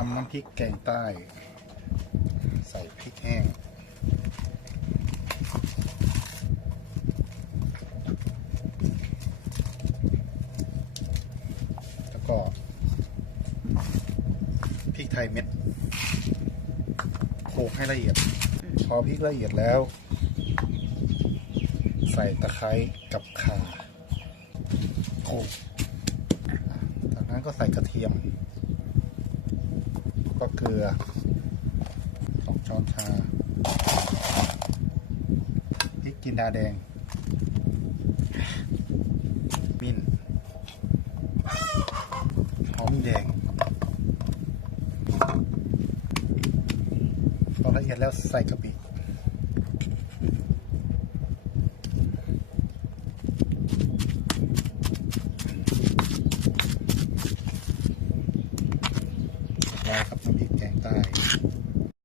ทำน้ำพริกแกงใต้ ใส่พริกแห้ง แล้วก็พริกไทยเม็ดโขลกให้ละเอียด พอพริกละเอียดแล้ว ใส่ตะไคร้กับข่าโขลกจากนั้นก็ใส่กระเทียม ก็เกลือสองช้อนชาพริกจินดาแดงมิ้นหอมแดงตอนละเอียดแล้วใส่กะปิ ได้ครับ